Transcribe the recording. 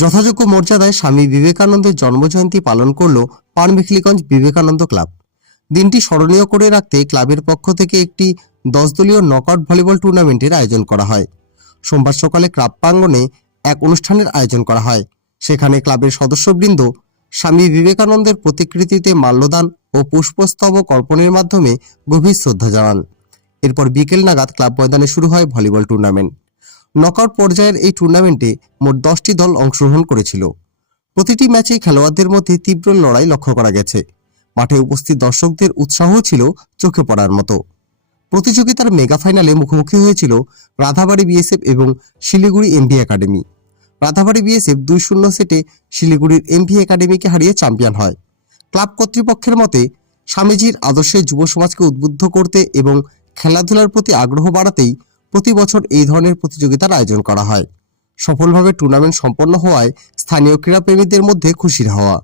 যথাযোগ্য মর্যাদায় স্বামী বিবেকানন্দের জন্মজয়ন্তী পালন করল পানমেখলিগঞ্জ বিবেকানন্দ ক্লাব। দিনটি স্মরণীয় করে রাখতে ক্লাবের পক্ষ থেকে একটি 10 দলীয় নকআউট ভলিবল টুর্নামেন্টের আয়োজন করা হয়। সোমবার সকালে ক্লাব প্রাঙ্গণে এক অনুষ্ঠানের আয়োজন করা হয়। সেখানে ক্লাবের সদস্যবৃন্দ স্বামী বিবেকানন্দের প্রতিকৃতিতে মাল্যদান ও পুষ্পস্তবক অর্পণের মাধ্যমে গভীর শ্রদ্ধা জানান। এরপর বিকেল নাগাদ ক্লাব ময়দানে শুরু হয় ভলিবল টুর্নামেন্ট। নকআউট পর্যায়ের এই টুর্নামেন্টে মোট 10টি দল অংশগ্রহণ করেছিল। প্রতিটি ম্যাচেই খেলোয়াড়দের মধ্যে তীব্র লড়াই লক্ষ্য করা গেছে। মাঠে উপস্থিত দর্শকদের উৎসাহ ছিল চোখে পড়ার মতো। প্রতিযোগিতার মেগা ফাইনালে মুখোমুখি হয়েছিল রাধাবাড়ী বিএসএফ এবং শিলিগুড়ি এমভি একাডেমি। রাধাবাড়ী বিএসএফ 2-0 সেটে শিলিগুড়ির এমভি একাডেমিকে হারিয়ে চ্যাম্পিয়ন হয়। ক্লাব কর্তৃপক্ষের মতে, স্বামীজির আদর্শে যুব সমাজকে উদ্বুদ্ধ করতে এবং খেলাধুলার প্রতি আগ্রহ বাড়াতেই প্রতি বছর এই ধরনের প্রতিযোগিতার আয়োজন করা হয়। সফলভাবে টুর্নামেন্ট সম্পন্ন হওয়ায় স্থানীয় ক্রীড়াপ্রেমীদের মধ্যে খুশির হাওয়া।